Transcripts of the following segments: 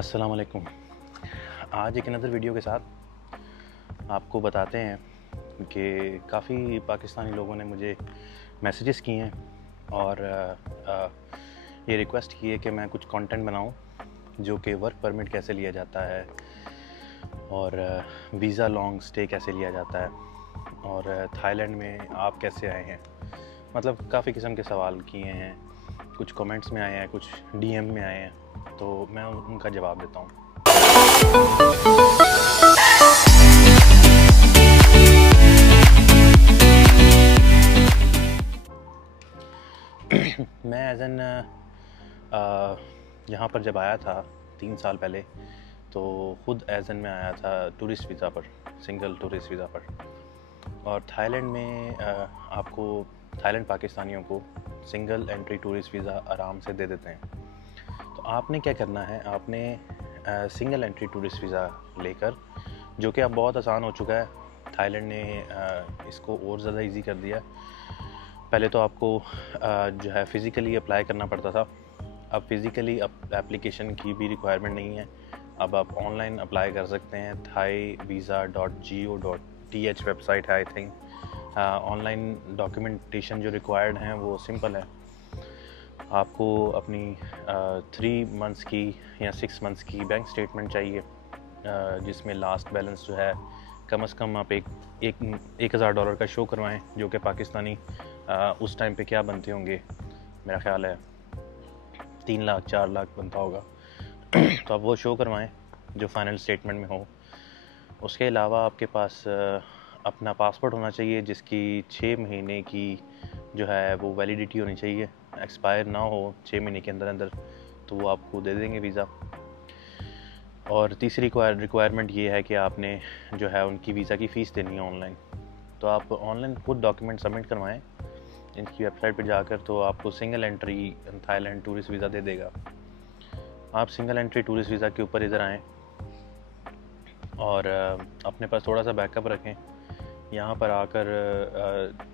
अस्सलाम वालेकुम। आज एक अनदर वीडियो के साथ आपको बताते हैं कि काफ़ी पाकिस्तानी लोगों ने मुझे मैसेजेस किए हैं और ये रिक्वेस्ट की है कि मैं कुछ कंटेंट बनाऊं जो कि वर्क परमिट कैसे लिया जाता है और वीज़ा लॉन्ग स्टे कैसे लिया जाता है और थाईलैंड में आप कैसे आए हैं। मतलब काफ़ी किस्म के सवाल किए हैं, कुछ कमेंट्स में आए हैं, कुछ डीएम में आए हैं, तो मैं उनका जवाब देता हूँ। मैं एज एन यहाँ पर जब आया था 3 साल पहले, तो ख़ुद एज एन में आया था टूरिस्ट वीज़ा पर, सिंगल टूरिस्ट वीज़ा पर। और थाईलैंड में आपको थाईलैंड पाकिस्तानियों को सिंगल एंट्री टूरिस्ट वीज़ा आराम से दे देते हैं। तो आपने क्या करना है, आपने सिंगल एंट्री टूरिस्ट वीज़ा लेकर, जो कि अब बहुत आसान हो चुका है, थाईलैंड ने इसको और ज़्यादा इजी कर दिया। पहले तो आपको जो है फ़िज़िकली अप्लाई करना पड़ता था, अब फ़िज़िकली एप्लीकेशन की भी रिक्वायरमेंट नहीं है। अब आप ऑनलाइन अप्लाई कर सकते हैं। thaivisa.go.th वेबसाइट है आई थिंक। ऑनलाइन डॉक्यूमेंटेशन जो रिक्वायर्ड हैं वो सिंपल है। आपको अपनी 3 मंथ्स की या 6 मंथ्स की बैंक स्टेटमेंट चाहिए, जिसमें लास्ट बैलेंस जो है कम से कम आप $1,000 का शो करवाएं, जो कि पाकिस्तानी उस टाइम पे क्या बनते होंगे, मेरा ख्याल है 3 लाख 4 लाख बनता होगा। तो आप वो शो करवाएं जो फाइनल स्टेटमेंट में हो। उसके अलावा आपके पास अपना पासपोर्ट होना चाहिए, जिसकी 6 महीने की जो है वो वैलिडिटी होनी चाहिए, एक्सपायर ना हो 6 महीने के अंदर अंदर, तो वो आपको दे देंगे वीज़ा। और तीसरी रिक्वायरमेंट ये है कि आपने जो है उनकी वीज़ा की फ़ीस देनी है ऑनलाइन। तो आप ऑनलाइन खुद डॉक्यूमेंट सबमिट करवाएं इनकी वेबसाइट पर जाकर, तो आपको single entry Thailand tourist visa दे देगा। आप सिंगल एंट्री टूरिस्ट वीज़ा के ऊपर इधर आएँ और अपने पास थोड़ा सा बैकअप रखें। यहाँ पर आकर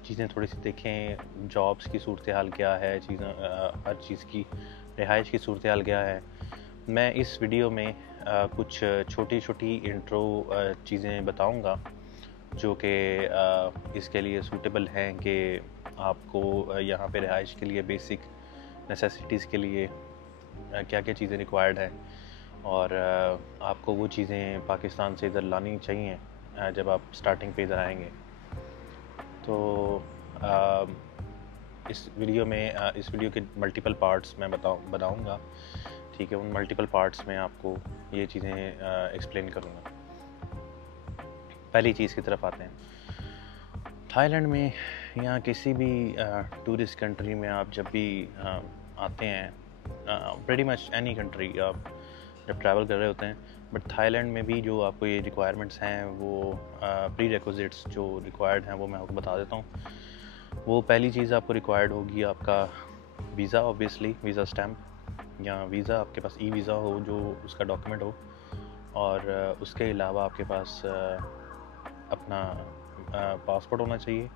चीज़ें थोड़ी सी देखें, जॉब्स की सूरत हाल क्या है, हर चीज़ की, रिहाइश की सूरत हाल क्या है। मैं इस वीडियो में कुछ छोटी छोटी इंट्रो चीज़ें बताऊँगा जो कि इसके लिए सूटेबल हैं कि आपको यहाँ पे रिहाइश के लिए बेसिक नेसेसिटीज़ के लिए क्या क्या चीज़ें रिक्वायर्ड हैं और आपको वो चीज़ें पाकिस्तान से इधर लानी चाहिए जब आप स्टार्टिंग पे इधर आएंगे। तो इस वीडियो के मल्टीपल पार्ट्स मैं बताऊंगा, ठीक है। उन मल्टीपल पार्ट्स में आपको ये चीज़ें एक्सप्लेन करूंगा। पहली चीज़ की तरफ आते हैं। थाईलैंड में या किसी भी टूरिस्ट कंट्री में आप जब भी आते हैं, प्रेटी मच एनी कंट्री आप जब ट्रैवल कर रहे होते हैं, बट थाईलैंड में भी जो आपको ये रिक्वायरमेंट्स हैं, वो प्री रिक्विजिट्स जो रिक्वायर्ड हैं वो मैं आपको बता देता हूँ। वो पहली चीज़ आपको रिक्वायर्ड होगी आपका वीज़ा, ऑब्वियसली वीज़ा स्टैम्प, या वीज़ा आपके पास ई वीज़ा हो जो उसका डॉक्यूमेंट हो। और उसके अलावा आपके पास अपना पासपोर्ट होना चाहिए,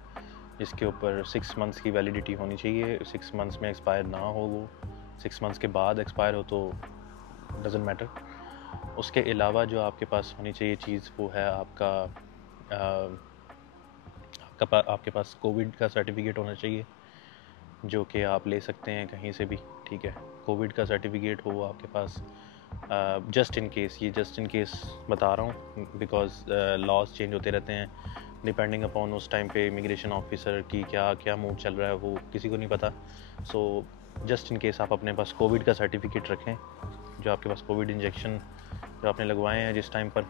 जिसके ऊपर 6 मंथ्स की वैलिडिटी होनी चाहिए। 6 मंथ्स में एक्सपायर ना हो, वो 6 मंथ्स के बाद एक्सपायर हो तो डज़न्ट मैटर। उसके अलावा जो आपके पास होनी चाहिए चीज़, वो है आपके पास कोविड का सर्टिफिकेट होना चाहिए, जो कि आप ले सकते हैं कहीं से भी, ठीक है। कोविड का सर्टिफिकेट हो आपके पास, जस्ट इन केस, ये जस्ट इन केस बता रहा हूँ बिकॉज लॉज चेंज होते रहते हैं डिपेंडिंग अपॉन उस टाइम पे इमिग्रेशन ऑफिसर की क्या मूड चल रहा है, वो किसी को नहीं पता। सो जस्ट इन केस आप अपने पास कोविड का सर्टिफिकेट रखें, जो आपके पास कोविड इंजेक्शन जो आपने लगवाए हैं जिस टाइम पर।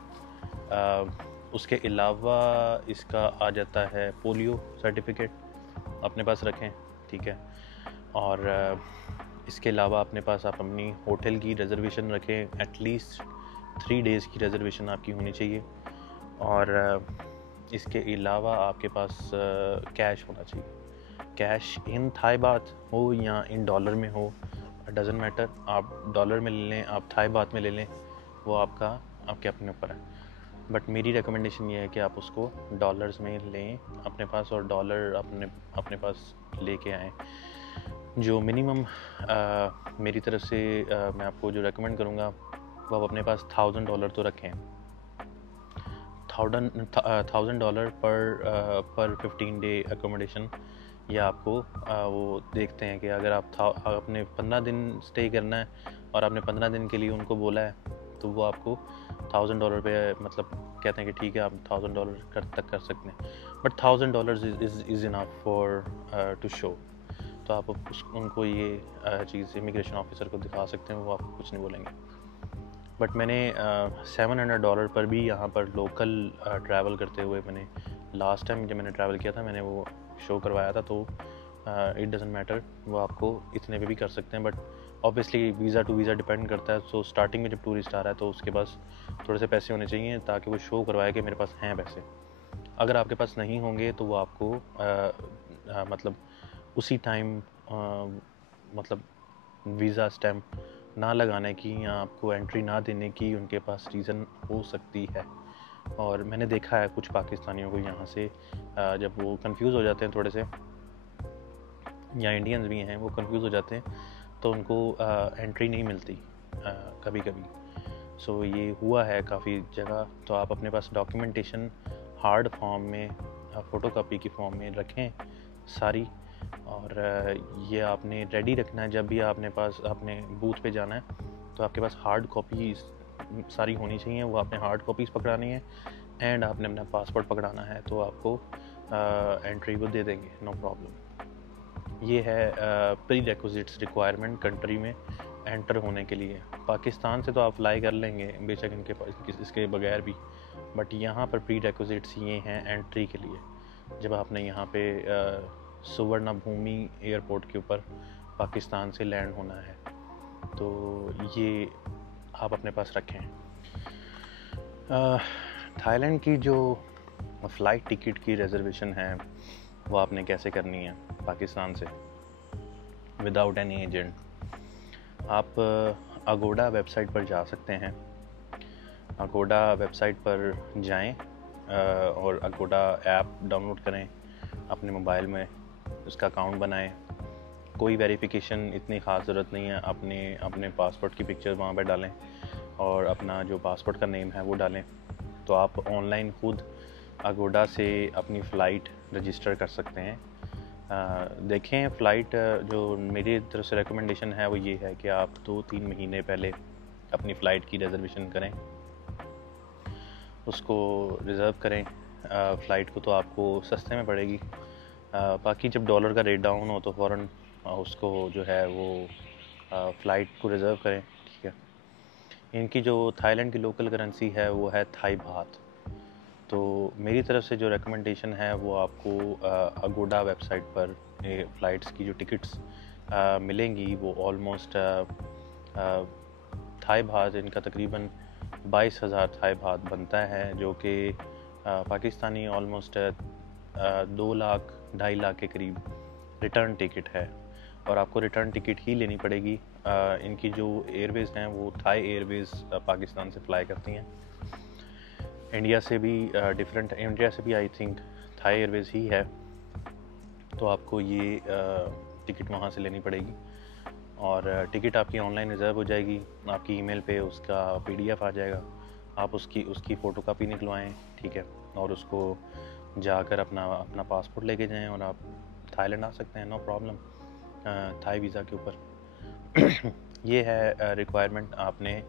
उसके अलावा इसका आ जाता है पोलियो सर्टिफिकेट, अपने पास रखें, ठीक है। और इसके अलावा अपने पास आप अपनी होटल की रिज़र्वेशन रखें, एटलीस्ट 3 डेज़ की रिज़र्वेशन आपकी होनी चाहिए। और इसके अलावा आपके पास कैश होना चाहिए। कैश इन थाई बात हो या इन डॉलर में हो, डज़न्ट मैटर। आप डॉलर में ले लें, आप थाई बात में ले लें, वो आपके अपने ऊपर है। बट मेरी रिकमेंडेशन ये है कि आप उसको डॉलर्स में लें अपने पास, और डॉलर अपने पास लेके आएँ। जो मिनिमम मेरी तरफ से मैं आपको जो रेकमेंड करूँगा वो आप अपने पास $1000 तो रखें। $1000 पर 15 डे अकोमोडेशन, या आपको वो देखते हैं कि अगर आपने 15 दिन स्टे करना है और आपने 15 दिन के लिए उनको बोला है, तो वो आपको $1000 पे मतलब कहते हैं कि ठीक है आप $1000 तक कर सकते हैं, but $1000 is enough for to show. तो आप उनको ये चीज़ इमिग्रेशन ऑफिसर को दिखा सकते हैं, वो आपको कुछ नहीं बोलेंगे। बट मैंने $700 पर भी यहाँ पर लोकल ट्रैवल करते हुए, मैंने लास्ट टाइम जब मैंने ट्रैवल किया था मैंने वो शो करवाया था, तो इट डजंट मैटर, वो आपको इतने पे भी कर सकते हैं। But obviously visa to visa depend करता है। सो स्टार्टिंग में जब टूरिस्ट आ रहा है तो उसके पास थोड़े से पैसे होने चाहिए ताकि वो शो करवाए कि मेरे पास हैं पैसे। अगर आपके पास नहीं होंगे तो वो आपको मतलब उसी टाइम मतलब वीज़ा स्टैम्प ना लगाने की या आपको एंट्री ना देने की उनके पास रीज़न हो सकती है। और मैंने देखा है कुछ पाकिस्तानियों को यहाँ से जब वो कंफ्यूज हो जाते हैं थोड़े से, या इंडियंस भी हैं वो कंफ्यूज हो जाते हैं, तो उनको एंट्री नहीं मिलती कभी कभी। सो ये हुआ है काफ़ी जगह। तो आप अपने पास डॉक्यूमेंटेशन हार्ड फॉर्म में, फ़ोटोकॉपी की फॉर्म में रखें सारी, और ये आपने रेडी रखना है। जब भी आपने बूथ पे जाना है तो आपके पास हार्ड कॉपी सारी होनी चाहिए, वो आपने हार्ड कॉपीज़ पकड़ानी है एंड आपने अपना पासपोर्ट पकड़ाना है, तो आपको एंट्री वो दे देंगे, नो प्रॉब्लम। ये है प्री रिक्विजिट्स रिक्वायरमेंट कंट्री में एंटर होने के लिए। पाकिस्तान से तो आप फ्लाई कर लेंगे बेशक इनके पास इसके बगैर भी, बट यहाँ पर प्री रिक्विजिट्स ये हैं एंट्री के लिए। जब आपने यहाँ पे सुवर्ण भूमि एयरपोर्ट के ऊपर पाकिस्तान से लैंड होना है, तो ये आप अपने पास रखें। थाईलैंड की जो फ़्लाइट टिकट की रिज़र्वेशन है वो आपने कैसे करनी है पाकिस्तान से विदाउट एनी एजेंट। आप अगोडा वेबसाइट पर जा सकते हैं। अगोडा वेबसाइट पर जाएं और अगोडा ऐप डाउनलोड करें अपने मोबाइल में, उसका अकाउंट बनाएं। कोई वेरिफिकेशन इतनी ख़ास ज़रूरत नहीं है। अपने पासपोर्ट की पिक्चर वहाँ पर डालें और अपना जो पासपोर्ट का नेम है वो डालें, तो आप ऑनलाइन खुद अगोडा से अपनी फ़्लाइट रजिस्टर कर सकते हैं। देखें फ़्लाइट जो मेरी तरफ से रिकमेंडेशन है वो ये है कि आप 2-3 महीने पहले अपनी फ़्लाइट की रिज़र्वेशन करें, उसको रिज़र्व करें। फ़्लाइट को तो आपको सस्ते में पड़ेगी। बाकी जब डॉलर का रेट डाउन हो तो फ़ौरन उसको जो है वो फ़्लाइट को रिज़र्व करें, ठीक है। इनकी जो थाईलैंड की लोकल करेंसी है वो है थाई बात। तो मेरी तरफ से जो रिकमेंडेशन है वो आपको अगोडा वेबसाइट पर फ़्लाइट्स की जो टिकट्स मिलेंगी वो ऑलमोस्ट थाई बात, इनका तकरीबन 22,000 थाई बात बनता है, जो कि पाकिस्तानी ऑलमोस्ट 2 लाख 2.5 लाख के करीब रिटर्न टिकट है। और आपको रिटर्न टिकट ही लेनी पड़ेगी। इनकी जो एयरवेज़ हैं वो थाई एयरवेज़ पाकिस्तान से फ्लाई करती हैं। इंडिया से भी इंडिया से भी आई थिंक थाई एयरवेज़ ही है, तो आपको ये टिकट वहाँ से लेनी पड़ेगी। और टिकट आपकी ऑनलाइन रिज़र्व हो जाएगी, आपकी ईमेल पे उसका PDF आ जाएगा। आप उसकी फ़ोटोकॉपी निकलवाएं, ठीक है, और उसको जाकर अपना पासपोर्ट लेके जाएं और आप थाईलैंड आ सकते हैं, नो प्रॉब्लम, थाई वीज़ा के ऊपर। ये है रिक्वायरमेंट। आपने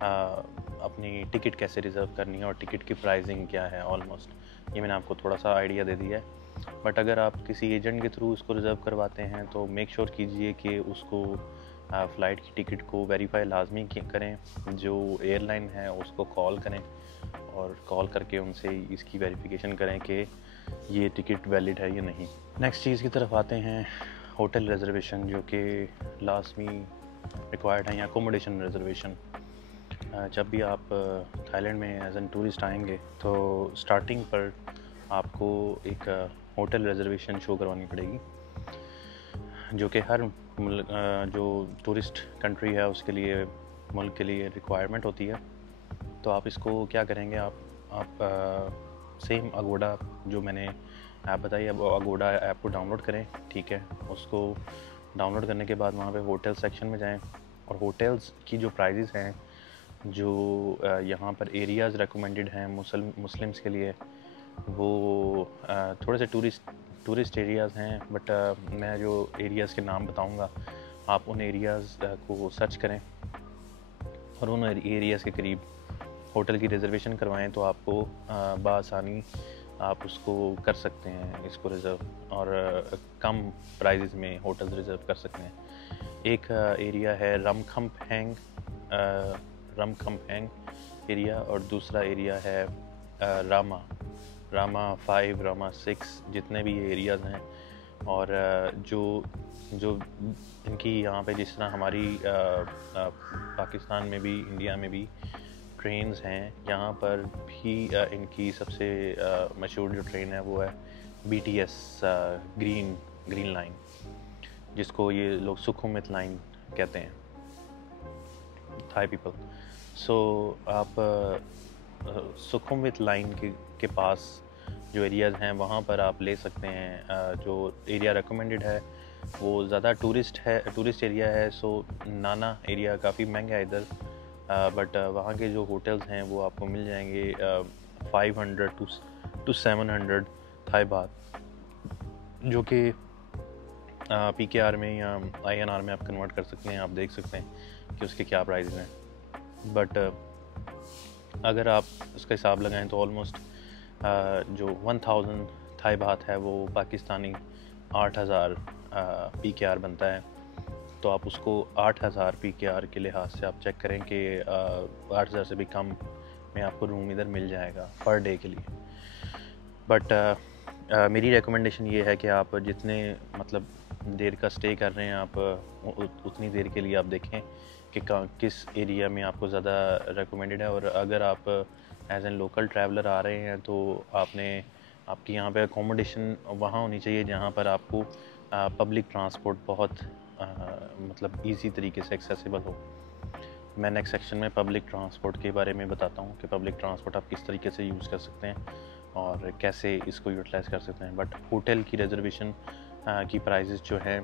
अपनी टिकट कैसे रिज़र्व करनी है और टिकट की प्राइसिंग क्या है, ऑलमोस्ट ये मैंने आपको थोड़ा सा आइडिया दे दिया है। बट अगर आप किसी एजेंट के थ्रू उसको रिज़र्व करवाते हैं तो मेक श्योर कीजिए कि उसको फ़्लाइट की टिकट को वेरीफाई लाजमी करें। जो एयरलाइन है उसको कॉल करें और कॉल करके उनसे इसकी वेरिफिकेशन करें कि ये टिकट वैलिड है या नहीं। नेक्स्ट चीज़ की तरफ आते हैं, होटल रिज़र्वेशन, जो कि लाजमी रिक्वायर्ड है, या अकोमोडेशन रिज़र्वेशन। जब भी आप थाईलैंड में एज एन टूरिस्ट आएंगे तो स्टार्टिंग पर आपको एक होटल रिज़र्वेशन शो करवानी पड़ेगी, जो कि हर जो टूरिस्ट कंट्री है उसके लिए, मुल्क के लिए रिक्वायरमेंट होती है। तो आप इसको क्या करेंगे, आप सेम अगोडा जो मैंने ऐप बताई, अब अगोडा ऐप को डाउनलोड करें, ठीक है। उसको डाउनलोड करने के बाद वहाँ पे होटल सेक्शन में जाएं और होटल्स की जो प्राइजेज़ हैं जो यहाँ पर एरियाज़ रेकमेंडेड हैं मुस्लिम्स के लिए, वो थोड़े से टूरिस्ट एरियाज़ हैं, बट मैं जो एरियाज़ के नाम बताऊँगा आप उन एरियाज़ को सर्च करें और उन एरियाज़ के करीब होटल की रिज़र्वेशन करवाएं, तो आपको बआसानी आप उसको कर सकते हैं, इसको रिज़र्व, और कम प्राइजेज़ में होटल्स रिज़र्व कर सकते हैं। एक एरिया है रमखम्पैंग एरिया, और दूसरा एरिया है रामा 5, रामा 6, जितने भी ये एरियाज़ हैं। और जो इनकी यहाँ पे, जिस तरह हमारी पाकिस्तान में भी, इंडिया में भी ट्रेन्स हैं, यहाँ पर भी इनकी सबसे मशहूर जो ट्रेन है वो है BTS ग्रीन लाइन, जिसको ये लोग सुखुमित लाइन कहते हैं, थाई पीपल। सो आप सुखुमित लाइन के पास जो एरियाज़ हैं वहाँ पर आप ले सकते हैं। जो एरिया रेकमेंडेड है वो ज़्यादा टूरिस्ट एरिया है, सो नाना एरिया काफ़ी महंगा है इधर, बट वहाँ के जो होटल्स हैं वो आपको मिल जाएंगे 500 to 700 थाई बात, जो कि PKR में या INR में आप कन्वर्ट कर सकते हैं। आप देख सकते हैं कि उसके क्या प्राइस हैं, बट अगर आप उसका हिसाब लगाएं तो ऑलमोस्ट जो 1000 थाई बात है वो पाकिस्तानी 8000 PKR बनता है। तो आप उसको 8000 PKR के लिहाज से आप चेक करें कि 8000 से भी कम में आपको रूम इधर मिल जाएगा पर डे के लिए। बट मेरी रिकमेंडेशन ये है कि आप जितने मतलब देर का स्टे कर रहे हैं, आप उतनी देर के लिए आप देखें कि किस एरिया में आपको ज़्यादा रिकमेंडेड है। और अगर आप एज एन लोकल ट्रैवलर आ रहे हैं तो आपकी यहाँ पे अकोमोडेशन वहाँ होनी चाहिए जहाँ पर आपको पब्लिक ट्रांसपोर्ट बहुत मतलब इजी तरीके से एक्सेसिबल हो। मैं नेक्स्ट सेक्शन में पब्लिक ट्रांसपोर्ट के बारे में बताता हूँ कि पब्लिक ट्रांसपोर्ट आप किस तरीके से यूज़ कर सकते हैं और कैसे इसको यूटिलाइज़ कर सकते हैं। बट होटल की रिजर्वेशन की प्राइसेस जो हैं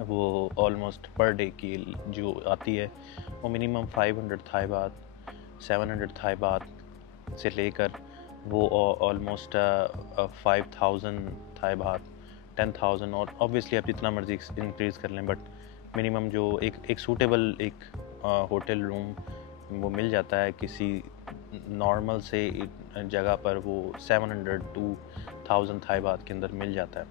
वो ऑलमोस्ट पर डे की जो आती है वो मिनिमम 500 थाई बात, 700 थाई बात से लेकर वो ऑलमोस्ट 5000 थाई बात, 10,000, और ऑब्वियसली आप जितना मर्जी इंक्रीज़ कर लें, बट मिनिमम जो एक सूटेबल एक होटल रूम वो मिल जाता है किसी नॉर्मल से जगह पर, वो 700 to 1000 थाई बात के अंदर मिल जाता है।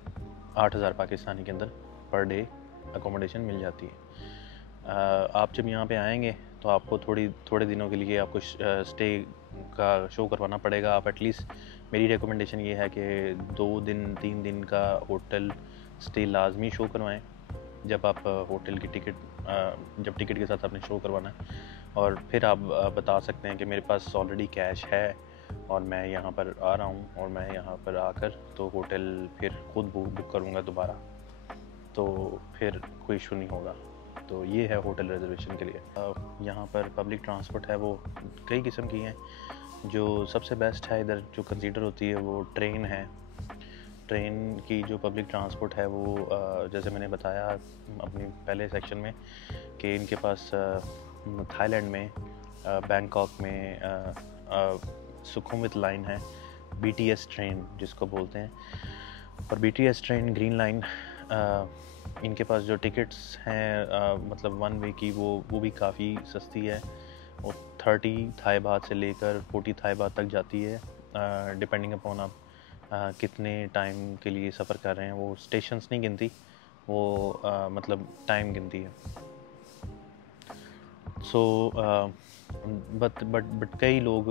8000 पाकिस्तानी के अंदर पर डे अकोमोडेशन मिल जाती है। आप जब यहाँ पे आएंगे तो आपको थोड़े दिनों के लिए आपको स्टे का शो करवाना पड़ेगा। आप एटलीस्ट, मेरी रिकमेंडेशन ये है कि 2 दिन 3 दिन का होटल स्टे लाजमी शो करवाएं जब आप होटल की जब टिकट के साथ आपने शो करवाना है। और फिर आप बता सकते हैं कि मेरे पास ऑलरेडी कैश है और मैं यहाँ पर आ रहा हूँ, और मैं यहाँ पर आकर तो होटल फिर खुद बुक करूँगा दोबारा, तो फिर कोई इशू नहीं होगा। तो ये है होटल रिजर्वेशन के लिए। यहाँ पर पब्लिक ट्रांसपोर्ट है वो कई किस्म की हैं। जो सबसे बेस्ट है इधर जो कंसीडर होती है वो ट्रेन है। ट्रेन की जो पब्लिक ट्रांसपोर्ट है वो जैसे मैंने बताया अपनी पहले सेक्शन में कि इनके पास थाईलैंड में बैंकॉक में सुखुमित लाइन है, BTS ट्रेन जिसको बोलते हैं। और BTS ट्रेन ग्रीन लाइन, इनके पास जो टिकट्स हैं मतलब 1 वे की वो भी काफ़ी सस्ती है। वो 30 थाई बात से लेकर 40 थाई बात तक जाती है, डिपेंडिंग अपॉन आप कितने टाइम के लिए सफ़र कर रहे हैं। वो स्टेशंस नहीं गिनती, वो मतलब टाइम गिनती है। सो बट कई लोग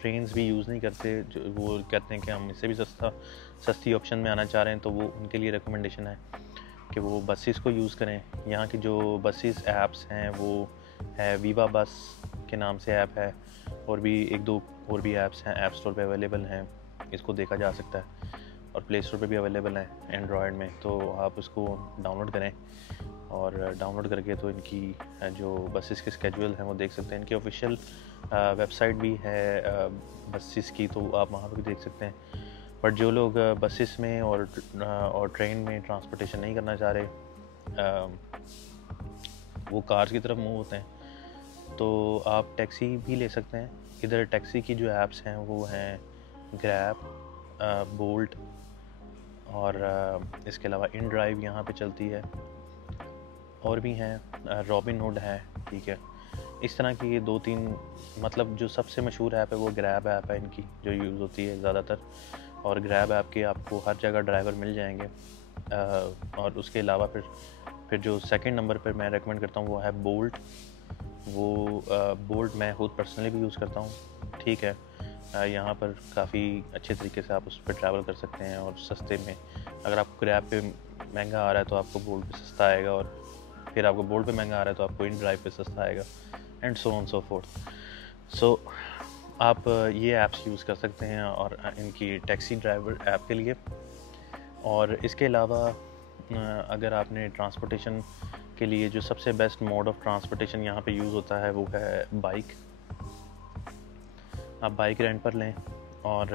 ट्रेन्स भी यूज़ नहीं करते, जो वो कहते हैं कि हम इससे भी सस्ती ऑप्शन में आना चाह रहे हैं, तो वो उनके लिए रिकमेंडेशन है कि वो बसेस को यूज़ करें। यहाँ की जो बसेस ऐप्स हैं वो है वीवा बस के नाम से ऐप है, और भी 1-2 और भी ऐप्स हैं, ऐप स्टोर पे अवेलेबल हैं, इसको देखा जा सकता है, और प्ले स्टोर पे भी अवेलेबल है एंड्रॉयड में। तो आप उसको डाउनलोड करें, और डाउनलोड करके तो इनकी जो बसेस के स्केड्यूल हैं वो देख सकते हैं। इनकी ऑफिशियल वेबसाइट भी है बसेस की, तो आप वहाँ पर भी देख सकते हैं। बट जो लोग बसेस में और ट्रेन में ट्रांसपोर्टेशन नहीं करना चाह रहे, वो कार्स की तरफ मूव होते हैं। तो आप टैक्सी भी ले सकते हैं। इधर टैक्सी की जो ऐप्स हैं वो हैं ग्रैब, बोल्ट और इसके अलावा इन ड्राइव यहाँ पे चलती है, और भी हैं, रॉबिनहुड है, ठीक है। इस तरह की ये 2-3 मतलब जो सबसे मशहूर ऐप है वो ग्रैब ऐप है इनकी, जो यूज़ होती है ज़्यादातर। और ग्रैब ऐप के आपको हर जगह ड्राइवर मिल जाएंगे। और उसके अलावा फिर जो सेकंड नंबर पर मैं रेकमेंड करता हूँ वो है बोल्ट। वो बोल्ट मैं खुद पर्सनली भी यूज़ करता हूँ, ठीक है। यहाँ पर काफ़ी अच्छे तरीके से आप उस पर ट्रैवल कर सकते हैं और सस्ते में। अगर आपको ग्रैब पे महंगा आ रहा है तो आपको बोल्ट पे सस्ता आएगा, और फिर आपको बोल्ट पे महंगा आ रहा है तो आपको इन ड्राइव पे सस्ता आएगा, and so on so forth. So आप ये ऐप्स यूज़ कर सकते हैं और इनकी टैक्सी ड्राइवर ऐप के लिए। और इसके अलावा अगर आपने ट्रांसपोर्टेशन के लिए जो सबसे बेस्ट मोड ऑफ ट्रांसपोर्टेशन यहाँ पे यूज़ होता है वो है बाइक। आप बाइक रेंट पर लें, और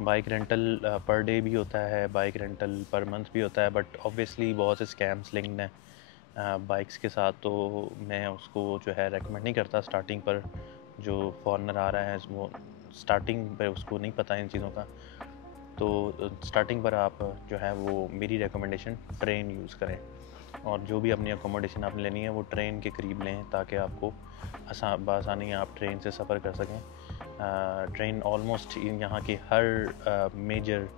बाइक रेंटल पर डे भी होता है, बाइक रेंटल पर मंथ भी होता है, बट ऑब्वियसली बहुत से स्कैम्स लिंक्ड हैं बाइक्स के साथ, तो मैं उसको जो है रेकमेंड नहीं करता। स्टार्टिंग पर जो फॉरेनर आ रहा है वो स्टार्टिंग पर उसको नहीं पता इन चीज़ों का, तो स्टार्टिंग पर आप जो है वो मेरी रिकमेंडेशन ट्रेन यूज़ करें, और जो भी अपनी अकोमोडेशन आपने लेनी है वो ट्रेन के करीब लें, ताकि आपको बआसानी आप ट्रेन से सफ़र कर सकें। ट्रेन ऑलमोस्ट यहाँ की हर मेजर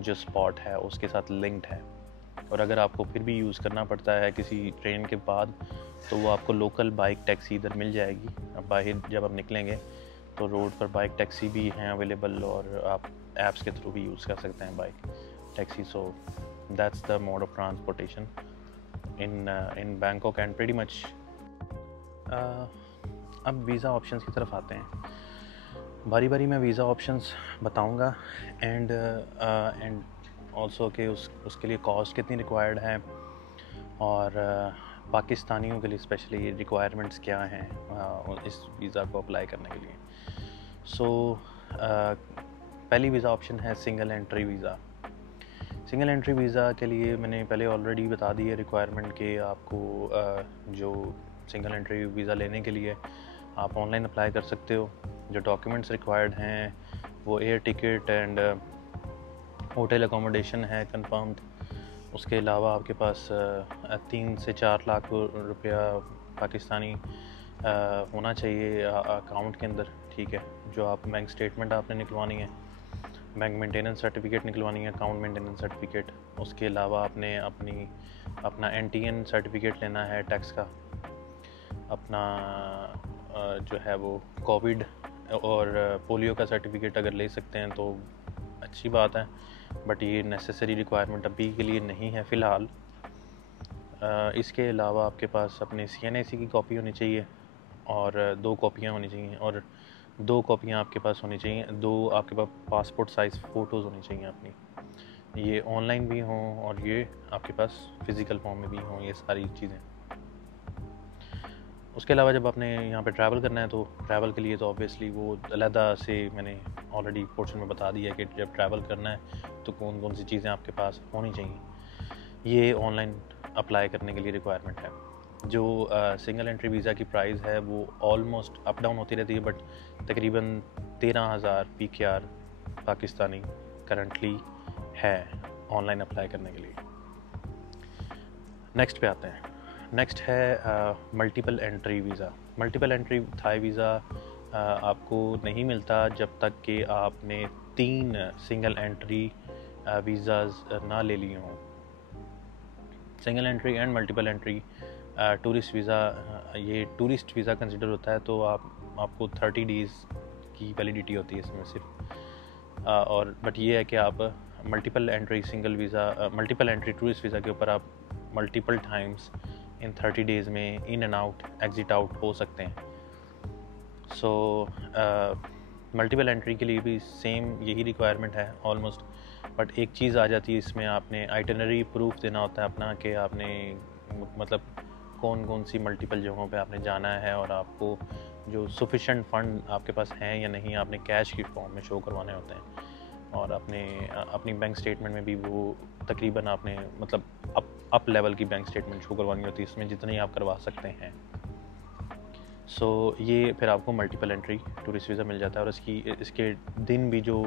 जो स्पॉट है उसके साथ लिंक्ड है, और अगर आपको फिर भी यूज़ करना पड़ता है किसी ट्रेन के बाद, तो वो आपको लोकल बाइक टैक्सी इधर मिल जाएगी। अब बाहर जब आप निकलेंगे तो रोड पर बाइक टैक्सी भी हैं अवेलेबल, और आप ऐप्स के थ्रू भी यूज़ कर सकते हैं bike taxi. So that's the mode of transportation in Bangkok and pretty much. अब वीज़ा ऑप्शंस की तरफ आते हैं। बारी बारी मैं वीज़ा ऑप्शंस बताऊंगा, एंड ऑल्सो कि उसके लिए कॉस्ट कितनी रिक्वायर्ड है, और पाकिस्तानियों के लिए स्पेशली रिक्वायरमेंट्स क्या हैं इस वीज़ा को अप्लाई करने के लिए। सो पहली वीज़ा ऑप्शन है single entry visa. Single entry visa के लिए मैंने पहले ऑलरेडी बता दी है रिक्वायरमेंट कि आपको जो सिंगल एंट्री वीज़ा लेने के लिए आप ऑनलाइन अप्लाई कर सकते हो। जो डॉक्यूमेंट्स रिक्वायर्ड हैं वो air ticket and hotel accommodation है कंफर्म्ड। उसके अलावा आपके पास 3 से 4 लाख रुपया पाकिस्तानी होना चाहिए अकाउंट के अंदर, ठीक है। जो आप बैंक स्टेटमेंट आपने निकलवानी है, बैंक मेंटेनेंस सर्टिफिकेट निकलवानी है, अकाउंट मेंटेनेंस सर्टिफिकेट। उसके अलावा आपने अपना NTN सर्टिफिकेट लेना है टैक्स का, अपना जो है वो कोविड और पोलियो का सर्टिफिकेट अगर ले सकते हैं तो अच्छी बात है, बट ये नेसेसरी रिक्वायरमेंट अभी के लिए नहीं है फ़िलहाल। इसके अलावा आपके पास अपने CNAC की कॉपी होनी चाहिए, और 2 कॉपियाँ होनी चाहिए, और 2 कॉपियाँ आपके पास होनी चाहिए, 2 आपके पास पासपोर्ट साइज़ फ़ोटोज़ होनी चाहिए अपनी। ये ऑनलाइन भी हों और ये आपके पास फ़िज़िकल फॉर्म में भी हों, ये सारी चीज़ें। उसके अलावा जब आपने यहाँ पे ट्रैवल करना है तो ट्रैवल के लिए तो ऑब्वियसली वो अलहदा से मैंने ऑलरेडी पोर्शन में बता दिया कि जब ट्रैवल करना है तो कौन कौन सी चीज़ें आपके पास होनी चाहिए। ये ऑनलाइन अप्लाई करने के लिए रिक्वायरमेंट है। जो सिंगल एंट्री वीज़ा की प्राइस है वो ऑलमोस्ट अप डाउन होती रहती है, बट तकरीबन 13,000 PKR पाकिस्तानी करंटली है ऑनलाइन अप्लाई करने के लिए। नेक्स्ट पे आते हैं। नेक्स्ट है multiple entry visa. Multiple entry Thai visa आपको नहीं मिलता जब तक कि आपने 3 सिंगल एंट्री वीज़ाज़ ना ले लिए हों। Single entry and multiple entry tourist visa, ये टूरिस्ट वीज़ा कंसिडर होता है, तो आपको 30 डेज़ की वैलिडिटी होती है इसमें सिर्फ। और बट ये है कि आप multiple entry multiple entry tourist visa के ऊपर आप मल्टीपल टाइम्स इन 30 डेज़ में in and out exit out हो सकते हैं। सो मल्टीपल एंट्री के लिए भी सेम यही रिक्वायरमेंट है ऑलमोस्ट, बट एक चीज़ आ जाती है इसमें, आपने आइटिनरी प्रूफ देना होता है अपना कि आपने मतलब कौन कौन सी मल्टीपल जगहों पे आपने जाना है, और आपको जो सफिशेंट फ़ंड आपके पास हैं या नहीं आपने कैश की फॉर्म में शो करवाने होते हैं, और अपनी बैंक स्टेटमेंट में भी वो तकरीबन आपने मतलब अप लेवल की बैंक स्टेटमेंट शो करवानी होती है, इसमें जितनी आप करवा सकते हैं। ये फिर आपको मल्टीपल एंट्री टूरिस्ट वीज़ा मिल जाता है, और इसके दिन भी जो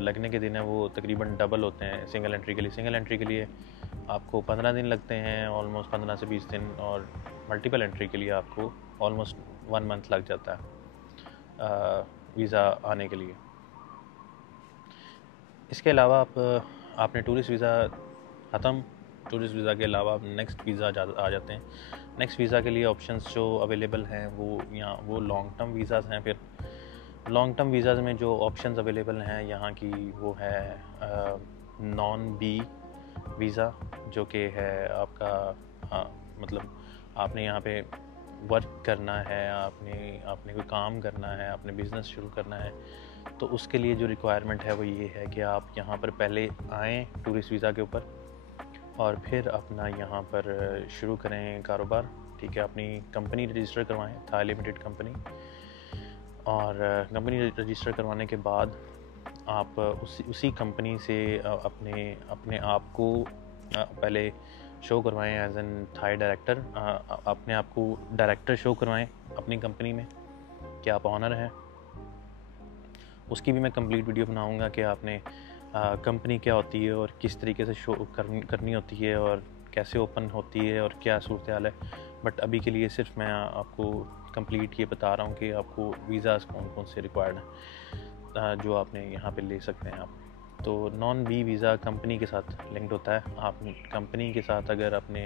लगने के दिन है वो तकरीबन डबल होते हैं सिंगल एंट्री के लिए। सिंगल एंट्री के लिए आपको 15 दिन लगते हैं, ऑलमोस्ट 15 से 20 दिन, और मल्टीपल एंट्री के लिए आपको ऑलमोस्ट 1 मंथ लग जाता है वीज़ा आने के लिए। इसके अलावा आपने टूरिस्ट वीज़ा ख़त्म, टूरिस्ट वीज़ा के अलावा आप नेक्स्ट वीज़ा आ जाते हैं। नेक्स्ट वीज़ा के लिए ऑप्शंस जो अवेलेबल हैं वो लॉन्ग टर्म वीज़ाज़ हैं। फिर लॉन्ग टर्म वीज़ाज़ में जो ऑप्शंस अवेलेबल हैं यहाँ की वो है नॉन बी वीज़ा, जो कि है आपका मतलब आपने यहाँ पे वर्क करना है, आपने कोई काम करना है, आपने बिज़नेस शुरू करना है, तो उसके लिए जो रिक्वायरमेंट है वो ये है कि आप यहाँ पर पहले आएँ टूरिस्ट वीज़ा के ऊपर, और फिर अपना यहाँ पर शुरू करें कारोबार। ठीक है, अपनी कंपनी रजिस्टर करवाएं, थाई लिमिटेड कंपनी, और कंपनी रजिस्टर करवाने के बाद आप उसी कंपनी से अपने आप को पहले शो करवाएं एज एन थाई डायरेक्टर। अपने आप को डायरेक्टर शो करवाएं अपनी कंपनी में कि आप ऑनर हैं। उसकी भी मैं कंप्लीट वीडियो बनाऊंगा कि आपने कंपनी क्या होती है और किस तरीके से शो करनी होती है और कैसे ओपन होती है और क्या सूरत हाल है। बट अभी के लिए सिर्फ मैं आपको कंप्लीट ये बता रहा हूँ कि आपको वीज़ाज़ कौन कौन से रिक्वायर्ड हैं जो आपने यहाँ पे ले सकते हैं आप। तो नॉन बी वीज़ा कंपनी के साथ लिंक्ड होता है। आप कंपनी के साथ अगर अपने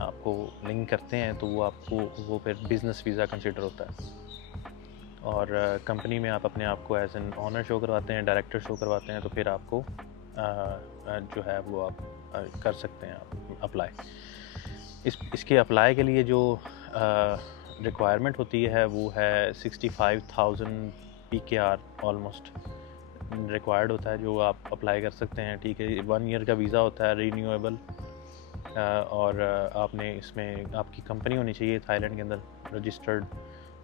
आपको लिंक करते हैं तो वो फिर बिज़नेस वीज़ा कंसिडर होता है, और कंपनी में आप अपने आप को एज एन ऑनर शो करवाते हैं, डायरेक्टर शो करवाते हैं, तो फिर आपको जो है वो आप कर सकते हैं आप अप्लाई। इसके अप्लाई के लिए जो रिक्वायरमेंट होती है वो है 65,000 PKR ऑलमोस्ट रिक्वायर्ड होता है, जो आप अप्लाई कर सकते हैं। ठीक है, 1 ईयर का वीज़ा होता है रीन्यूएबल, और आपने इसमें आपकी कंपनी होनी चाहिए थाईलैंड के अंदर रजिस्टर्ड,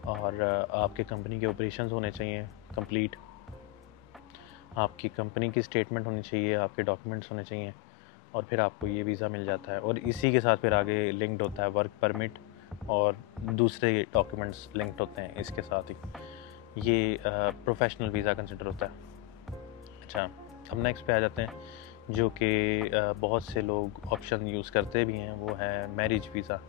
और आपके कंपनी के ऑपरेशंस होने चाहिए कंप्लीट, आपकी कंपनी की स्टेटमेंट होनी चाहिए, आपके डॉक्यूमेंट्स होने चाहिए, और फिर आपको ये वीज़ा मिल जाता है। और इसी के साथ फिर आगे लिंक्ड होता है वर्क परमिट और दूसरे डॉक्यूमेंट्स लिंक्ड होते हैं इसके साथ ही। ये प्रोफेशनल वीज़ा कंसिडर होता है। अच्छा, अब नेक्स्ट पे आ जाते हैं, जो कि बहुत से लोग ऑप्शन यूज़ करते भी हैं, वो है मैरिज वीज़ा।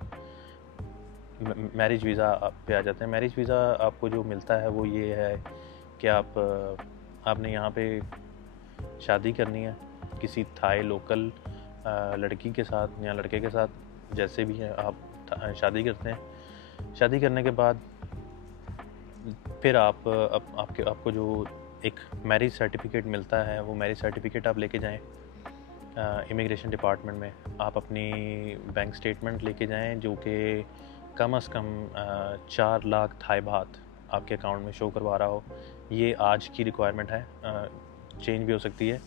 मैरिज वीज़ा पे आ जाते हैं। मैरिज वीज़ा आपको जो मिलता है वो ये है कि आपने यहाँ पे शादी करनी है किसी थाई लोकल लड़की के साथ या लड़के के साथ, जैसे भी है आप शादी करते हैं। शादी करने के बाद फिर आपको जो एक मैरिज सर्टिफिकेट मिलता है, वो मैरिज सर्टिफिकेट आप लेके जाएं इमिग्रेशन डिपार्टमेंट में। आप अपनी बैंक स्टेटमेंट लेके जाएं जो कि कम से कम 4 लाख थाई बात आपके अकाउंट में शो करवा रहा हो। ये आज की रिक्वायरमेंट है, चेंज भी हो सकती है,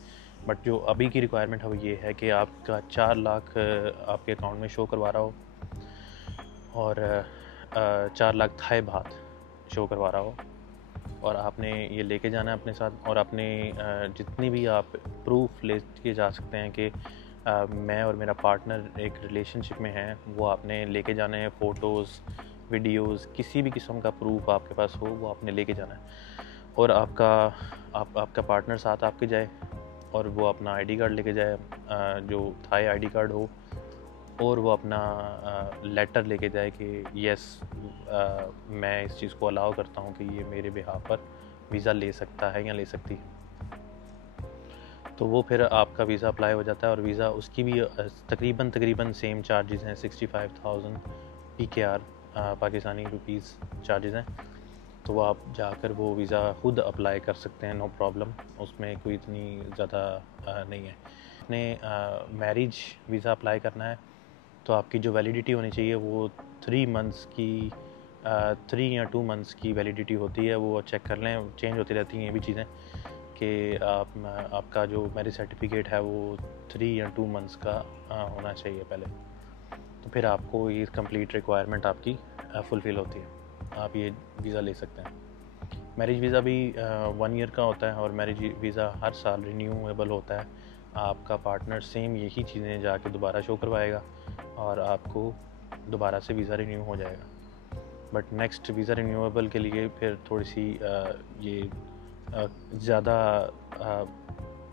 बट जो अभी की रिक्वायरमेंट है वो ये है कि आपका 4 लाख आपके अकाउंट में शो करवा रहा हो, और 4 लाख थाई बात शो करवा रहा हो, और आपने ये लेके जाना है अपने साथ। और आपने जितनी भी आप प्रूफ लेके जा सकते हैं कि मैं और मेरा पार्टनर एक रिलेशनशिप में हैं, वो आपने लेके जाना है। फ़ोटोज़, वीडियोज़, किसी भी किस्म का प्रूफ आपके पास हो वो आपने लेके जाना है। और आपका पार्टनर साथ आपके जाए, और वो अपना आईडी कार्ड लेके जाए, जो थाई आईडी कार्ड हो, और वो अपना लेटर लेके जाए कि यस मैं इस चीज़ को अलाउ करता हूँ कि ये मेरे बिहाफ पर वीज़ा ले सकता है या ले सकती है। तो वो फिर आपका वीज़ा अप्लाई हो जाता है, और वीज़ा उसकी भी तकरीबन सेम चार्जेस हैं। 65,000 PKR पाकिस्तानी रुपीज़ चार्जेस हैं। तो वो आप जाकर वो वीज़ा खुद अप्लाई कर सकते हैं, नो प्रॉब्लम, उसमें कोई इतनी ज़्यादा नहीं है। आपने मैरिज वीज़ा अप्लाई करना है तो आपकी जो वैलिडिटी होनी चाहिए वो 3 मंथ्स की 3 या 2 मंथ्स की वैलिडिटी होती है। वो चेक कर लें, चेंज होती रहती हैं ये भी चीज़ें, कि आपका जो मैरिज सर्टिफिकेट है वो 3 या 2 मंथ्स का होना चाहिए पहले, तो फिर आपको ये कंप्लीट रिक्वायरमेंट आपकी फुलफ़िल होती है, आप ये वीज़ा ले सकते हैं। मैरिज वीज़ा भी 1 ईयर का होता है, और मैरिज वीज़ा हर साल रिन्यूएबल होता है। आपका पार्टनर सेम यही चीज़ें जाके दोबारा शो करवाएगा, और आपको दोबारा से वीज़ा रिन्यू हो जाएगा। बट नेक्स्ट वीज़ा रिन्यूएबल के लिए फिर थोड़ी सी ये ज़्यादा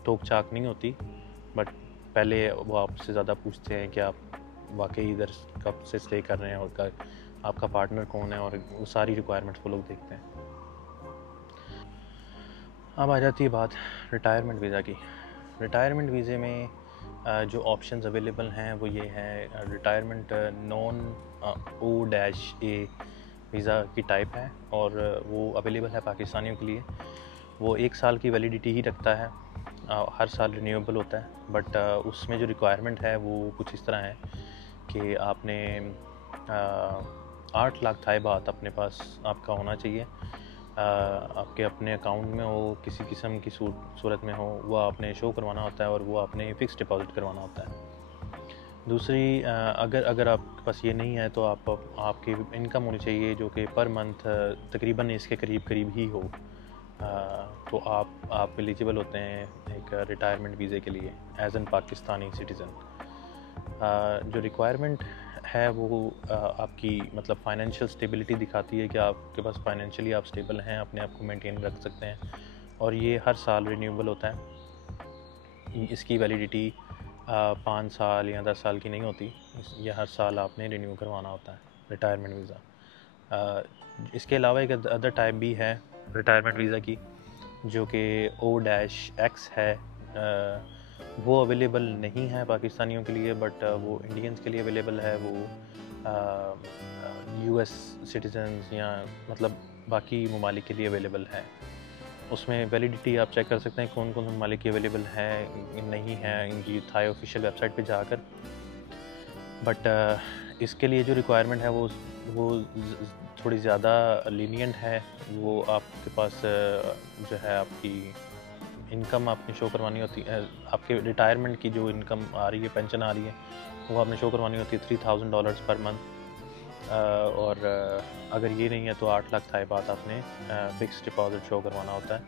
टोक चाक नहीं होती, बट पहले वो आपसे ज़्यादा पूछते हैं कि आप वाकई इधर कब से स्टे कर रहे हैं और आपका पार्टनर कौन है, और वो सारी रिक्वायरमेंट्स वो लोग देखते हैं। अब आ जाती है बात रिटायरमेंट वीज़ा की। रिटायरमेंट वीज़े में जो ऑप्शंस अवेलेबल हैं वो ये हैं, रिटायरमेंट नॉन O-A वीज़ा की टाइप है, और वो अवेलेबल है पाकिस्तानियों के लिए। वो 1 साल की वैलिडिटी ही रखता है, हर साल रिन्यूएबल होता है, बट उसमें जो रिक्वायरमेंट है वो कुछ इस तरह है कि आपने 8 लाख थाई बात अपने पास आपका होना चाहिए, आपके अपने अकाउंट में हो, किसी किस्म की सूरत में हो, वो आपने शो करवाना होता है, और वो आपने फ़िक्स डिपॉज़िट करवाना होता है। दूसरी, अगर आपके पास ये नहीं है तो आपकी इनकम होनी चाहिए जो कि पर मंथ तकरीबन इसके करीब ही हो, तो आप एलिजिबल होते हैं एक रिटायरमेंट वीज़े के लिए एज़ एन पाकिस्तानी सिटीज़न। जो रिक्वायरमेंट है वो आपकी मतलब फाइनेंशियल स्टेबिलिटी दिखाती है कि आपके पास फाइनेंशियली आप स्टेबल हैं, अपने आप को मेंटेन रख सकते हैं, और ये हर साल रिन्यूएबल होता है। इसकी वैलिडिटी 5 साल या 10 साल की नहीं होती, ये हर साल आपने रिन्यू करवाना होता है रिटायरमेंट वीज़ा। इसके अलावा एक अदर टाइप भी है रिटायरमेंट वीज़ा की जो कि O-X है। वो अवेलेबल नहीं है पाकिस्तानियों के लिए, बट वो इंडियंस के लिए अवेलेबल है। वो US सिटीजन्स या मतलब बाकी ममालिक के लिए अवेलेबल है। उसमें वैलिडिटी आप चेक कर सकते हैं कौन कौन ममालिक की अवेलेबल है नहीं है इनकी थाई ऑफिशियल वेबसाइट पे जाकर। बट इसके लिए जो रिक्वायरमेंट है वो थोड़ी ज़्यादा लीनियंट है। वो आपके पास जो है आपकी इनकम आपने शो करवानी होती है, आपके रिटायरमेंट की जो इनकम आ रही है, पेंशन आ रही है, वो आपने शो करवानी होती है $3000 पर मंथ। और अगर ये नहीं है तो 8 लाख थाई बात आपने फ़िक्स डिपॉज़िट शो करवाना होता है,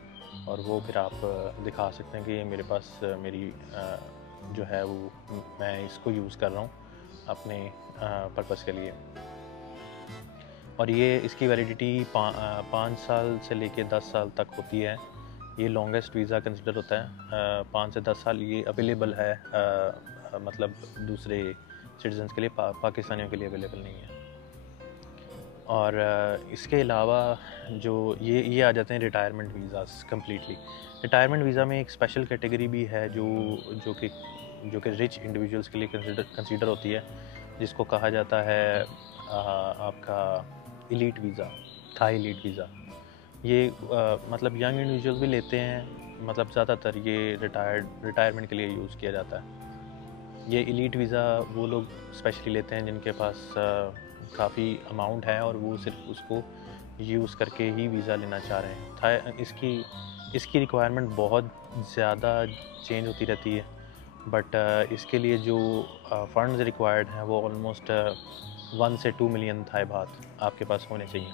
और वो फिर आप दिखा सकते हैं कि ये मेरे पास मेरी जो है वो मैं इसको यूज़ कर रहा हूँ अपने पर्पस के लिए। और ये इसकी वैलिडिटी 5 साल से लेके 10 साल तक होती है। ये लॉन्गेस्ट वीज़ा कंसिडर होता है। 5 से 10 साल ये अवेलेबल है, मतलब दूसरे सिटीजन्स के लिए, पाकिस्तानियों के लिए अवेलेबल नहीं है। और इसके अलावा जो ये आ जाते हैं retirement visas completely. Retirement visa में एक स्पेशल कैटेगरी भी है जो कि रिच इंडिविजुअल्स के लिए कंसीडर होती है, जिसको कहा जाता है आपका elite visa, Thai elite visa. ये मतलब यंग इंडिविजुअल भी लेते हैं, मतलब ज़्यादातर ये रिटायरमेंट के लिए यूज़ किया जाता है। ये एलीट वीज़ा वो लोग स्पेशली लेते हैं जिनके पास काफ़ी अमाउंट है और वो सिर्फ उसको यूज़ करके ही वीज़ा लेना चाह रहे हैं। इसकी रिक्वायरमेंट बहुत ज़्यादा चेंज होती रहती है, बट इसके लिए जो फ़ंड्स रिक्वायर्ड हैं वो ऑलमोस्ट 1 से 2 मिलियन थाई बात आपके पास होने चाहिए।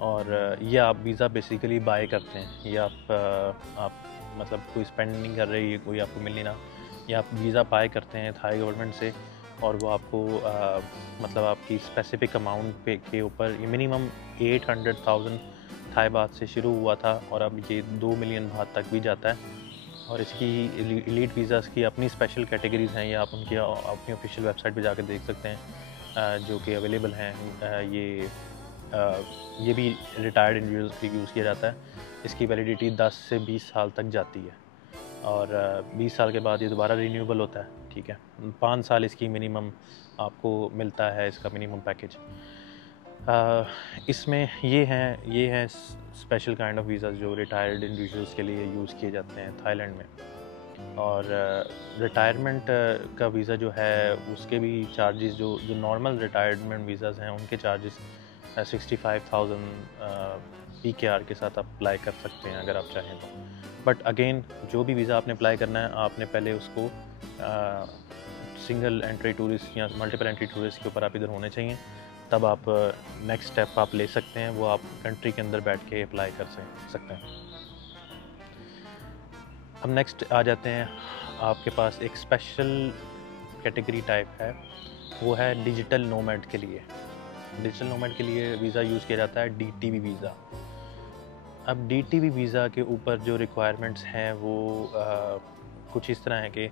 और ये आप वीज़ा बेसिकली बाय करते हैं, ये आप मतलब कोई स्पेंड नहीं कर रहे, ये कोई आपको मिल नहीं रहा, ये आप वीज़ा बाय करते हैं थाई गवर्नमेंट से, और वो आपको मतलब आपकी स्पेसिफिक अमाउंट पे के ऊपर ये मिनिमम 800,000 थाई बात से शुरू हुआ था, और अब ये 2 मिलियन बात तक भी जाता है। और इसकी एलीट वीज़ास की अपनी स्पेशल कैटेगरीज़ हैं, ये आप उनकी अपनी ऑफिशियल वेबसाइट पे जाकर देख सकते हैं, जो कि अवेलेबल हैं। ये भी रिटायर्ड इंडिविजुअल्स के यूज़ किया जाता है। इसकी वैलिडिटी 10 से 20 साल तक जाती है, और 20 साल के बाद ये दोबारा रिन्यूएबल होता है। ठीक है, 5 साल इसकी मिनिमम आपको मिलता है, इसका मिनिमम पैकेज। इसमें ये हैं स्पेशल काइंड ऑफ वीज़ा जो रिटायर्ड इंडिविजुअल्स के लिए यूज़ किए जाते हैं थाईलैंड में। और रिटायरमेंट का वीज़ा जो है उसके भी चार्जेस जो नॉर्मल रिटायरमेंट वीज़ाज़ हैं उनके चार्जेस 65,000 PKR के साथ अप्लाई कर सकते हैं अगर आप चाहें तो। बट अगेन जो भी वीज़ा आपने अप्लाई करना है, आपने पहले उसको सिंगल एंट्री टूरिस्ट या मल्टीपल एंट्री टूरिस्ट के ऊपर आप इधर होने चाहिए, तब आप नेक्स्ट स्टेप आप ले सकते हैं, वो आप कंट्री के अंदर बैठ के अप्लाई कर सकते हैं। अब नेक्स्ट आ जाते हैं, आपके पास एक स्पेशल कैटेगरी टाइप है, वो है डिजिटल नोमैड के लिए। डिजिटल नोमैड के लिए वीज़ा यूज़ किया जाता है DTV वीज़ा। अब DTV वीज़ा के ऊपर जो रिक्वायरमेंट्स हैं वो कुछ इस तरह है कि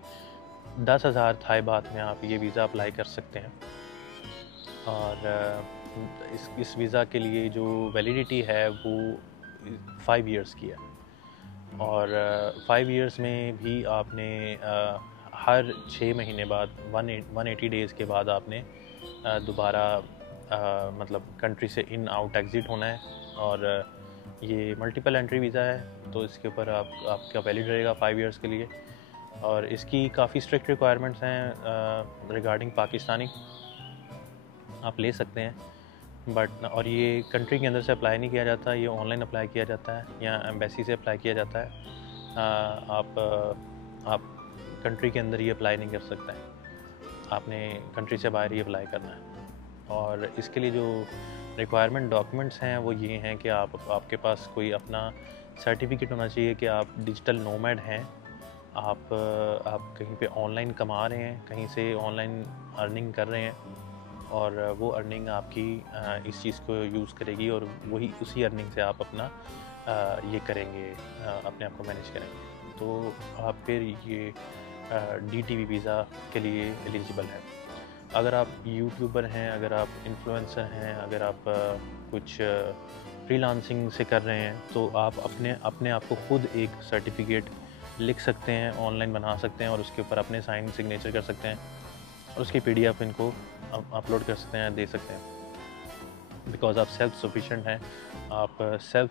10,000 थाई बात में आप ये वीज़ा अप्लाई कर सकते हैं। और इस वीज़ा के लिए जो वैलिडिटी है वो 5 इयर्स की है। और 5 इयर्स में भी आपने हर 6 महीने बाद 180 डेज़ के बाद आपने दोबारा मतलब कंट्री से इन आउट एग्ज़िट होना है। और ये मल्टीपल एंट्री वीज़ा है, तो इसके ऊपर आपका वैलिड रहेगा 5 इयर्स के लिए। और इसकी काफ़ी स्ट्रिक्ट रिक्वायरमेंट्स हैं रिगार्डिंग पाकिस्तानी, आप ले सकते हैं बट और ये कंट्री के अंदर से अप्लाई नहीं किया जाता, ये ऑनलाइन अप्लाई किया जाता है या एम्बेसी से अप्लाई किया जाता है। आप कंट्री के अंदर ये अप्लाई नहीं कर सकते हैं, आपने कंट्री से बाहर ही अप्लाई करना है। और इसके लिए जो रिक्वायरमेंट डॉक्यूमेंट्स हैं वो ये हैं कि आपके पास कोई अपना सर्टिफिकेट होना चाहिए कि आप डिजिटल नोमैड हैं, आप कहीं पे ऑनलाइन कमा रहे हैं, कहीं से ऑनलाइन अर्निंग कर रहे हैं, और वो अर्निंग आपकी इस चीज़ को यूज़ करेगी और वही उसी अर्निंग से आप अपना ये करेंगे, अपने आप को मैनेज करेंगे। तो आप फिर ये DTV वीज़ा के लिए एलिजिबल है। अगर आप यूट्यूबर हैं, अगर आप इन्फ्लुएंसर हैं, अगर आप कुछ फ्रीलांसिंग से कर रहे हैं, तो आप अपने आप को खुद एक सर्टिफिकेट लिख सकते हैं, ऑनलाइन बना सकते हैं और उसके ऊपर अपने साइन सिग्नेचर कर सकते हैं और उसकी PDF इनको अपलोड कर सकते हैं, दे सकते हैं। बिकॉज़ आप सेल्फ सफिशिएंट हैं, आप सेल्फ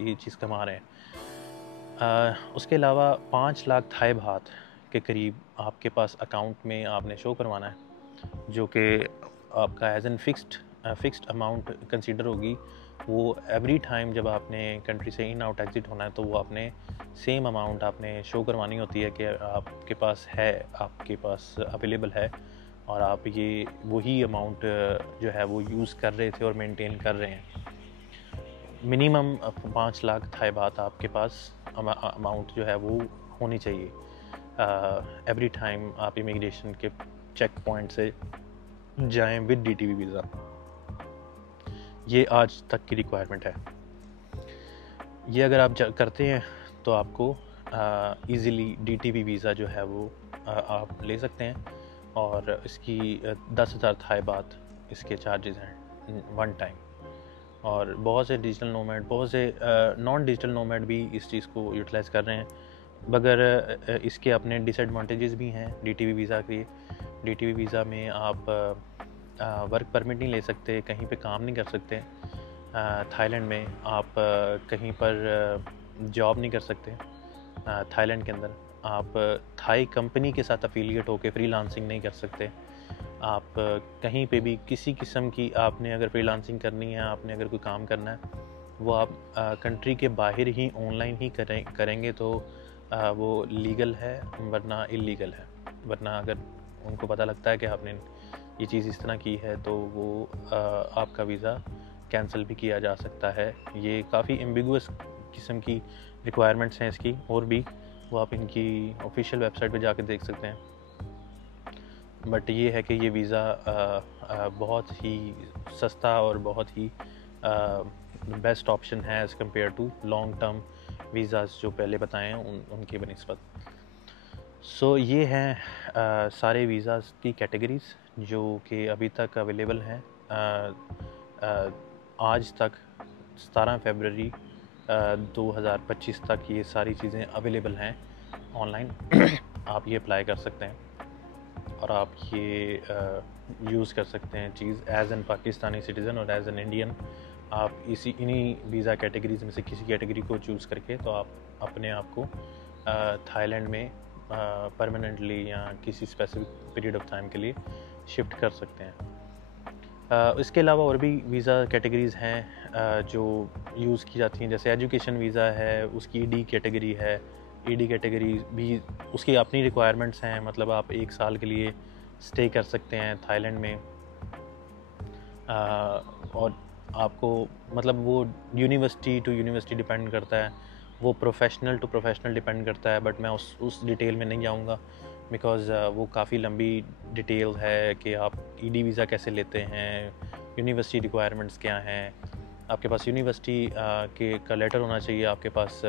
ये चीज़ कमा रहे हैं। उसके अलावा 5 लाख थाई बात के करीब आपके पास अकाउंट में आपने शो करवाना है, जो कि आपका as an fixed amount consider होगी। वो एवरी टाइम जब आपने कंट्री से इन आउट एग्ज़िट होना है तो वो आपने सेम अमाउंट आपने शो करवानी होती है कि आपके पास अवेलेबल है और आप ये वही अमाउंट जो है वो यूज़ कर रहे थे और मेंटेन कर रहे हैं। मिनिमम 5 लाख थाई बात आपके पास अमाउंट जो है वो होनी चाहिए एवरी टाइम आप इमिग्रेशन के चेक पॉइंट से जाएं विद DTV वीज़ा। ये आज तक की रिक्वायरमेंट है। ये अगर आप करते हैं तो आपको इजीली DTV वीज़ा जो है वो आप ले सकते हैं। और इसकी 10,000 थाई बात इसके चार्जेस हैं वन टाइम। और बहुत से डिजिटल नोमैड, बहुत से नॉन डिजिटल नोमैड भी इस चीज़ को यूटिलाइज़ कर रहे हैं, मगर इसके अपने डिसएडवांटेजेस भी हैं DTV वीज़ा के। DTV वीज़ा में आप वर्क परमिट नहीं ले सकते, कहीं पे काम नहीं कर सकते। थाईलैंड में आप कहीं पर जॉब नहीं कर सकते। थाईलैंड के अंदर आप थाई कंपनी के साथ अफिलिएट होकर फ्रीलांसिंग नहीं कर सकते। आप कहीं पे भी किसी किस्म की आपने अगर फ्रीलांसिंग करनी है, आपने अगर कोई काम करना है, वो आप कंट्री के बाहर ही ऑनलाइन ही करेंगे तो वो लीगल है, वरना इलीगल है। वरना अगर उनको पता लगता है कि आपने ये चीज़ इस तरह की है तो वो आपका वीज़ा कैंसिल भी किया जा सकता है। ये काफ़ी एम्बिगुअस किस्म की रिक्वायरमेंट्स हैं इसकी, और भी वो आप इनकी ऑफिशियल वेबसाइट पे जाकर देख सकते हैं। बट ये है कि ये वीज़ा बहुत ही सस्ता और बहुत ही बेस्ट ऑप्शन है as compare to long term visas जो पहले बताए हैं उनकी बनिस्बत। सो ये हैं सारे वीज़ाज़ की कैटेगरीज़ जो कि अभी तक अवेलेबल हैं। आज तक 17 फरवरी 2025 तक ये सारी चीज़ें अवेलेबल हैं ऑनलाइन। आप ये अप्लाई कर सकते हैं और आप ये यूज़ कर सकते हैं चीज़ एज़ एन पाकिस्तानी सिटीज़न और एज़ एन इंडियन। आप इन्हीं वीज़ा कैटेगरीज़ में से किसी कैटेगरी को चूज़ करके तो आप अपने आप को थाईलैंड में परमानेंटली या किसी स्पेसिफिक पीरियड ऑफ टाइम के लिए शिफ्ट कर सकते हैं। इसके अलावा और भी वीज़ा कैटेगरीज़ हैं जो यूज़ की जाती हैं, जैसे एजुकेशन वीज़ा है, उसकी ED कैटेगरी है। ED कैटेगरी भी उसकी अपनी रिक्वायरमेंट्स हैं, मतलब आप 1 साल के लिए स्टे कर सकते हैं थाईलैंड में। और आपको मतलब वो यूनिवर्सिटी टू यूनिवर्सिटी डिपेंड करता है, वो प्रोफेशनल टू प्रोफेशनल डिपेंड करता है। बट मैं उस डिटेल में नहीं जाऊंगा बिकॉज़ वो काफ़ी लंबी डिटेल है कि आप ED वीज़ा कैसे लेते हैं, यूनिवर्सिटी रिक्वायरमेंट्स क्या हैं, आपके पास यूनिवर्सिटी का लेटर होना चाहिए, आपके पास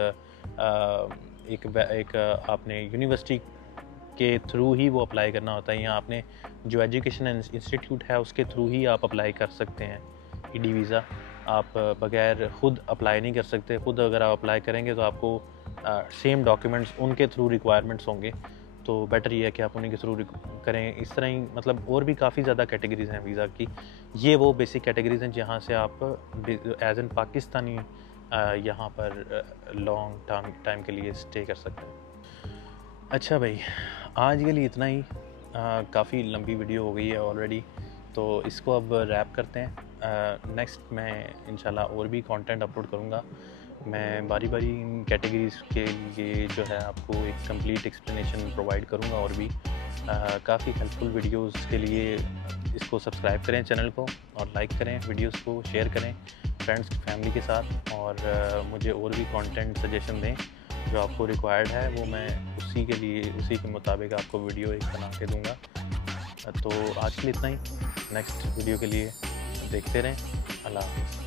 एक आपने यूनिवर्सिटी के थ्रू ही वो अप्लाई करना होता है, या आपने जो एजुकेशन इंस्टीट्यूट है उसके थ्रू ही आप अप्लाई कर सकते हैं ईडी वीज़ा। आप बगैर ख़ुद अप्लाई नहीं कर सकते। ख़ुद अगर आप अप्लाई करेंगे तो आपको सेम डॉक्यूमेंट्स उनके थ्रू रिक्वायरमेंट्स होंगे, तो बेटर ये है कि आप उन्हीं के थ्रू करें। इस तरह ही मतलब और भी काफ़ी ज़्यादा कैटेगरीज़ हैं वीज़ा की। ये वो बेसिक कैटेगरीज़ हैं जहाँ से आप एज एन पाकिस्तानी यहाँ पर लॉन्ग टाइम के लिए स्टे कर सकते हैं। अच्छा भाई, आज के लिए इतना ही। काफ़ी लंबी वीडियो हो गई है ऑलरेडी, तो इसको अब रैप करते हैं। नेक्स्ट मैं इंशाल्लाह और भी कंटेंट अपलोड करूँगा। मैं बारी बारी इन कैटेगरीज़ के लिए जो है आपको एक कंप्लीट एक्सप्लेनेशन प्रोवाइड करूँगा। और भी काफ़ी हेल्पफुल वीडियोस के लिए इसको सब्सक्राइब करें चैनल को, और लाइक करें, वीडियोस को शेयर करें फ्रेंड्स फैमिली के साथ। और मुझे और भी कंटेंट सजेशन दें जो आपको रिक्वायर्ड है, वो मैं उसी के मुताबिक आपको वीडियो एक बना के दूँगा। तो आज के लिए इतना ही। नेक्स्ट वीडियो के लिए देखते रहें। अल्लाह हाफ़िज़।